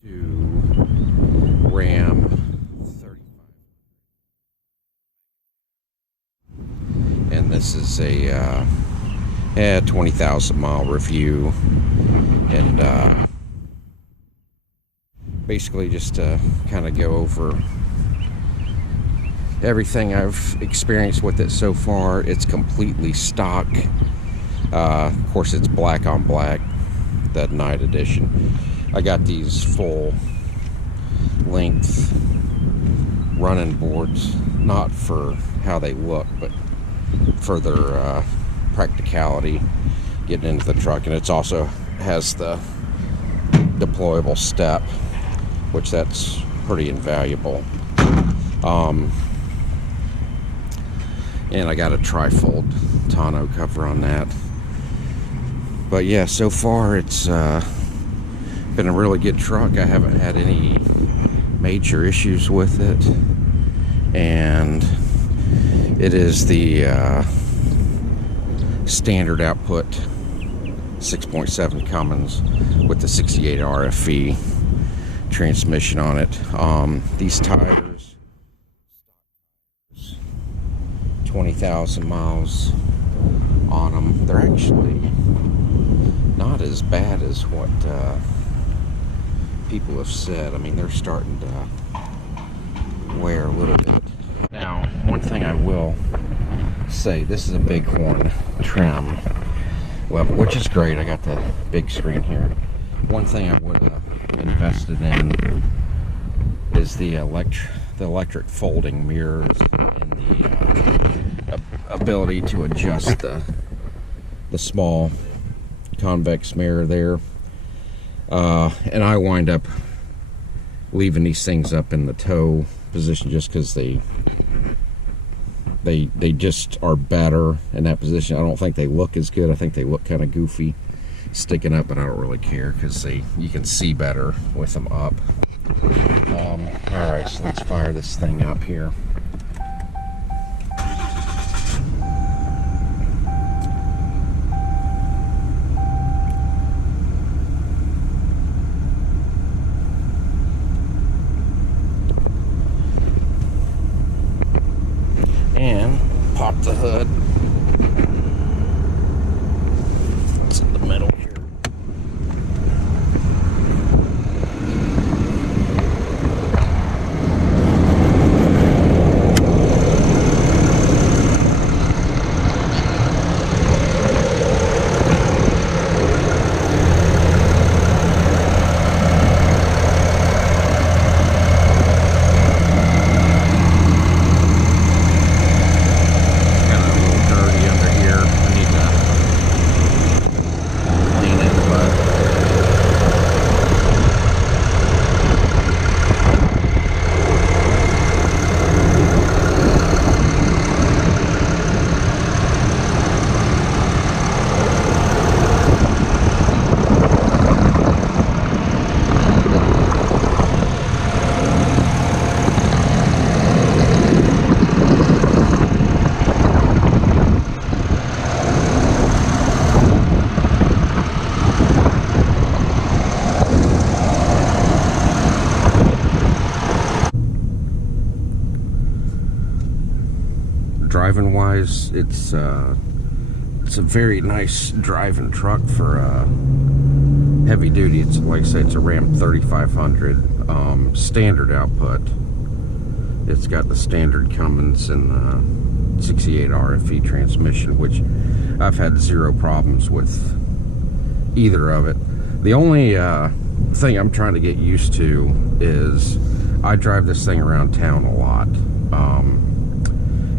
to Ram 35, and this is a 20,000 mile review, and basically just to kind of go over everything I've experienced with it so far. It's completely stock. Of course, it's black on black, that night edition. I got these full length running boards, not for how they look, but for their practicality getting into the truck. And it's also has the deployable step, which that's pretty invaluable. And I got a trifold tonneau cover on that. But yeah, so far it's been a really good truck. I haven't had any major issues with it, and it is the standard output 6.7 Cummins with the 68 RFE transmission on it. These tires, 20,000 miles on them. They're actually not as bad as what people have said. I mean, they're starting to wear a little bit. Now, one thing I will say, this is a Bighorn trim level, which is great. I got the big screen here. One thing I would have invested in is the electric folding mirrors and the ability to adjust the small convex mirror there. And I wind up leaving these things up in the tow position just because they just are better in that position. I don't think they look as good. I think they look kind of goofy sticking up, but I don't really care because you can see better with them up. Alright, so let's fire this thing up here. And pop the hood. It's in the middle here. Driving wise, it's a very nice driving truck for heavy duty. It's like I say, it's a Ram 3500 standard output. It's got the standard Cummins and 68 RFE transmission, which I've had zero problems with either of it. The only thing I'm trying to get used to is I drive this thing around town a lot.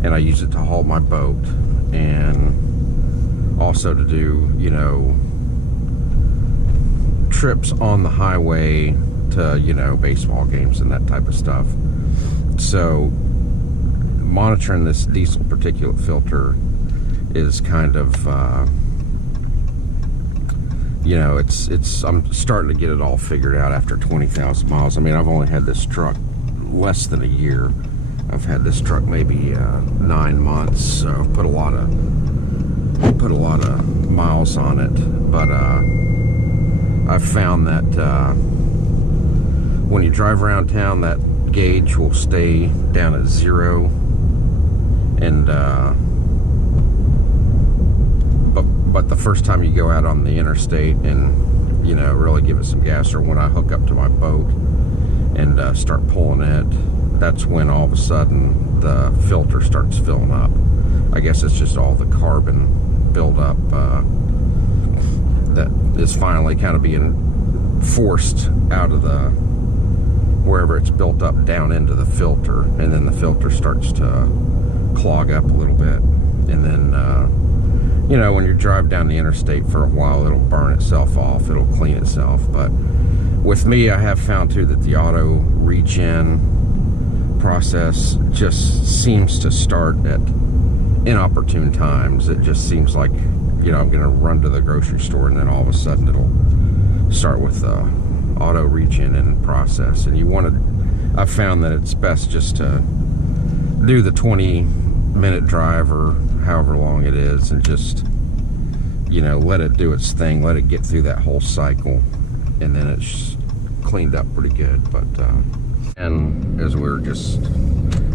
And I use it to haul my boat, and also to do, you know, trips on the highway to, you know, baseball games and that type of stuff. So monitoring this diesel particulate filter is kind of, you know, I'm starting to get it all figured out after 20,000 miles. I mean, I've only had this truck less than a year. I've had this truck maybe 9 months, so put a lot of miles on it. But I've found that when you drive around town, that gauge will stay down at 0, and but the first time you go out on the interstate and, you know, really give it some gas, or when I hook up to my boat and start pulling it, that's when all of a sudden the filter starts filling up. I guess it's just all the carbon buildup that is finally kind of being forced out of the wherever it's built up down into the filter, and then the filter starts to clog up a little bit, and then you know, when you drive down the interstate for a while, it'll burn itself off, it'll clean itself. But with me, I have found too that the auto regen process just seems to start at inopportune times. It just seems like, you know, I'm gonna run to the grocery store, and then all of a sudden it'll start with auto regen in process. And you want to, I've found that it's best just to do the 20-minute drive or however long it is, and just, you know, let it do its thing, let it get through that whole cycle, and then it's cleaned up pretty good. But and as we were just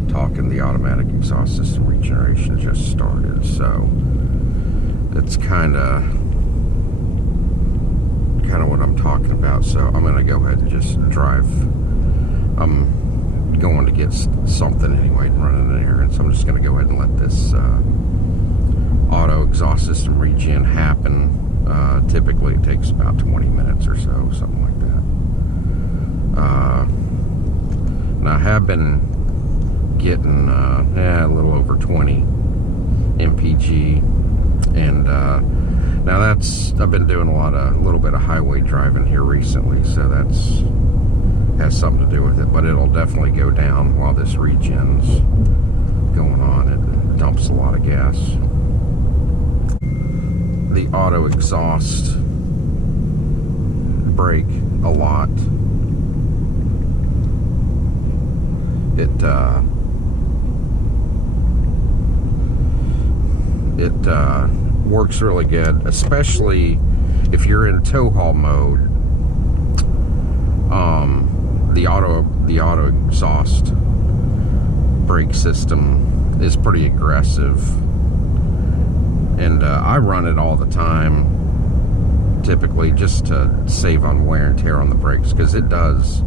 talking, the automatic exhaust system regeneration just started, so it's kind of what I'm talking about. So I'm gonna go ahead and just drive. I'm going to get something anyway and running an errand, so I'm just gonna go ahead and let this auto exhaust system regen happen. Typically it takes about 20 minutes or so, something like that. And I have been getting a little over 20 mpg, and now I've been doing a little bit of highway driving here recently, so that's has something to do with it. But it'll definitely go down while this regen's going on. It dumps a lot of gas. The auto exhaust brake a lot. It works really good, especially if you're in tow haul mode. The auto exhaust brake system is pretty aggressive, and I run it all the time, typically just to save on wear and tear on the brakes, because it does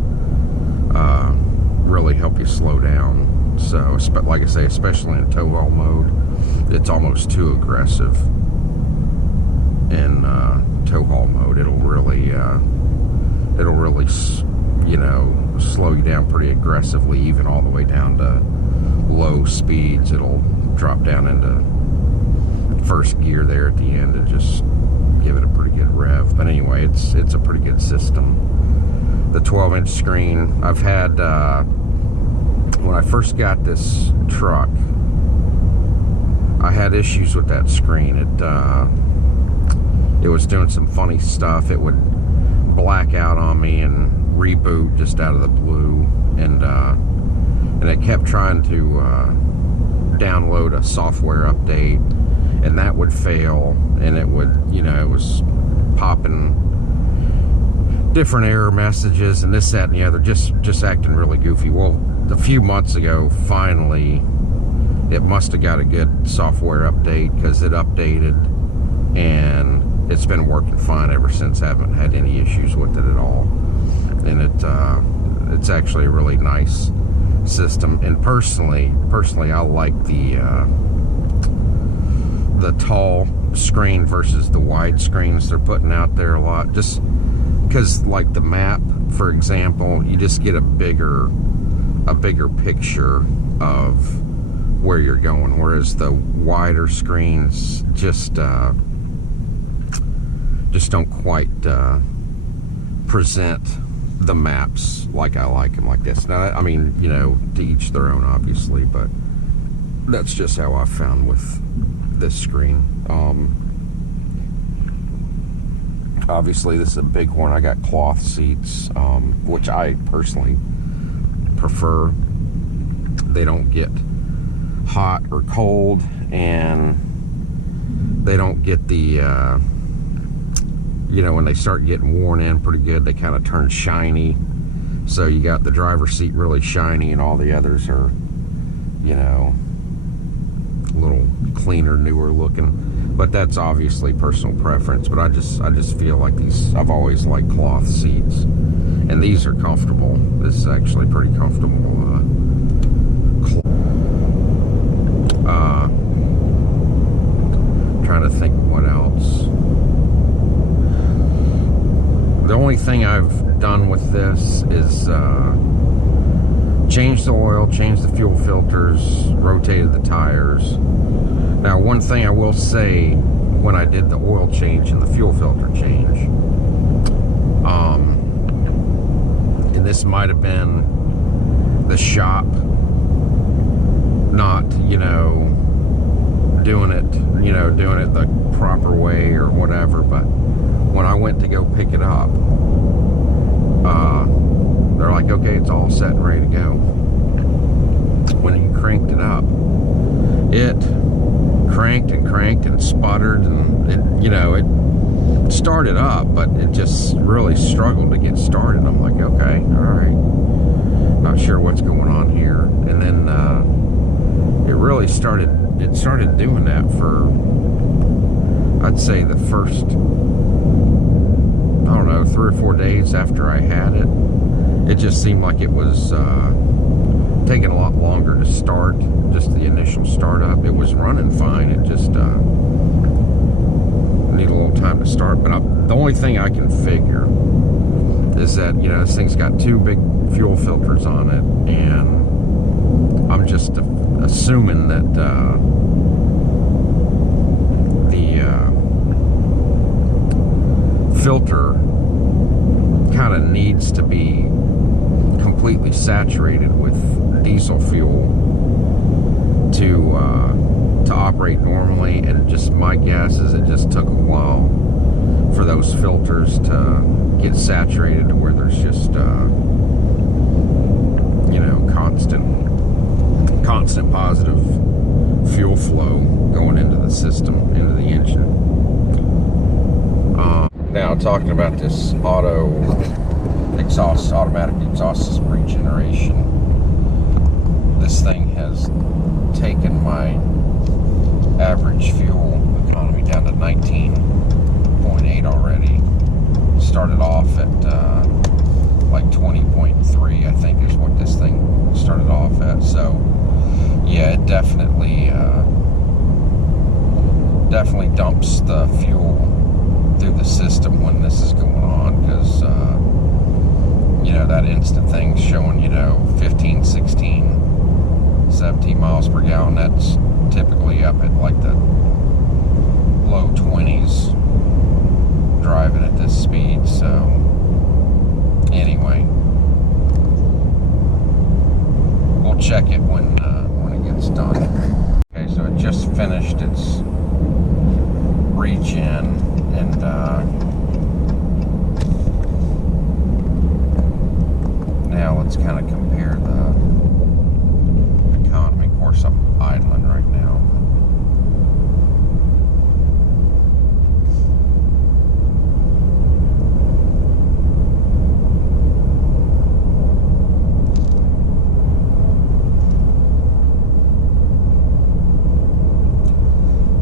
really help you slow down. So, like I say, especially in tow haul mode, it's almost too aggressive. In tow haul mode, it'll really you know, slow you down pretty aggressively, even all the way down to low speeds. It'll drop down into first gear there at the end and just give it a pretty good rev. But anyway, it's a pretty good system. The 12-inch screen, I've had when I first got this truck, I had issues with that screen. It was doing some funny stuff. It would black out on me and reboot just out of the blue, and it kept trying to download a software update, and that would fail, and it would, you know, it was popping different error messages and this, that, and the other, just acting really goofy. Well, a few months ago, finally, it must have got a good software update, because it updated, and it's been working fine ever since. I haven't had any issues with it at all, and it's actually a really nice system. And personally, I like the tall screen versus the wide screens they're putting out there a lot. Just because, like the map, for example, you just get a bigger picture of where you're going, whereas the wider screens just don't quite present the maps like I like them like this. Now, I mean, you know, to each their own, obviously, but that's just how I've found with this screen. Obviously, this is a Bighorn. I got cloth seats, which I personally prefer. They don't get hot or cold, and they don't get the you know, when they start getting worn in pretty good, they kind of turn shiny. So you got the driver's seat really shiny, and all the others are, you know, a little cleaner, newer looking. But that's obviously personal preference. But I just feel like these, I've always liked cloth seats, and these are comfortable. This is actually pretty comfortable. Trying to think what else. The only thing I've done with this is change the oil, change the fuel filters, rotated the tires. Now, one thing I will say, when I did the oil change and the fuel filter change, and this might have been the shop not, you know, doing it the proper way or whatever, but when I went to go pick it up, they're like, okay, it's all set and ready to go. When you cranked it up, it cranked and sputtered, and it, you know, it started up, but it just really struggled to get started. I'm like, okay, all right, not sure what's going on here. And then it really started doing that for, I'd say, the first, I don't know, 3 or 4 days after I had it. It just seemed like it was taking a lot longer to start, just the initial startup. It was running fine, it just needed a little time to start. But the only thing I can figure is that, you know, this thing's got 2 big fuel filters on it, and I'm just assuming that the filter kind of needs to be completely saturated with diesel fuel to operate normally. And just my guess is it just took a while for those filters to get saturated to where there's just you know, constant positive fuel flow going into the system, into the engine. Now, talking about this automatic exhaust regeneration, this thing has taken my average fuel economy down to 19.8 already. Started off at like 20.3, I think, is what this thing started off at. So yeah, it definitely dumps the fuel through the system when this is going on, because you know, that instant thing's showing, you know, 15, 16, 17 miles per gallon. That's typically up at like the low 20s driving at this speed. So anyway, we'll check it when it gets done. Okay, so it just finished its regen, and now let's kind of compare the economy. Of course, I'm idling right now.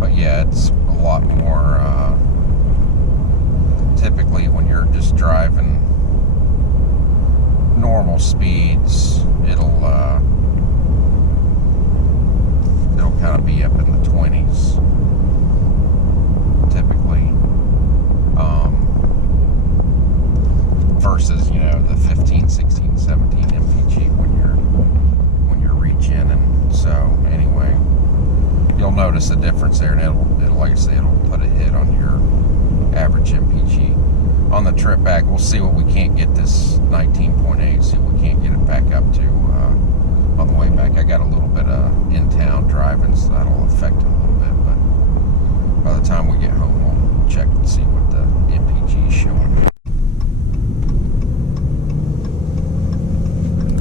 But yeah, it's a lot more, typically when you're just driving normal speeds, it'll kind of be up in the 20s typically, versus, you know, the 15, 16, 17 mpg when you're regenning. So anyway, you'll notice a difference there, and it'll like I say, it'll put a hit on your average mpg. On the trip back, we'll see what we can't get this 19.8, see if we can't get it back up to on the way back. I got a little bit of in-town driving, so that'll affect it a little bit, but by the time we get home, we'll check and see what the mpg is showing.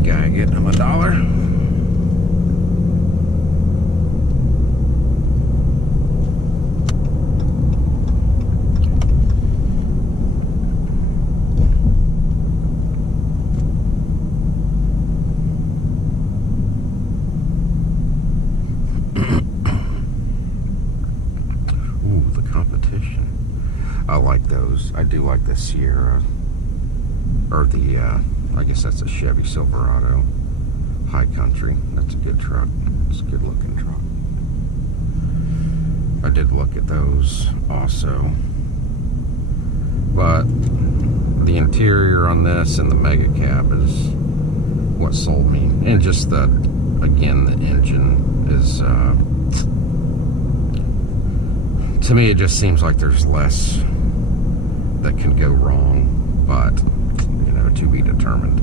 Guy getting him $1. competition. I like those. I do like the Sierra, or the, I guess that's a Chevy Silverado High Country. That's a good truck. It's a good looking truck. I did look at those also. But the interior on this and the Mega Cab is what sold me. And just the, again, the engine is, to me, it just seems like there's less that can go wrong, but, you know, to be determined.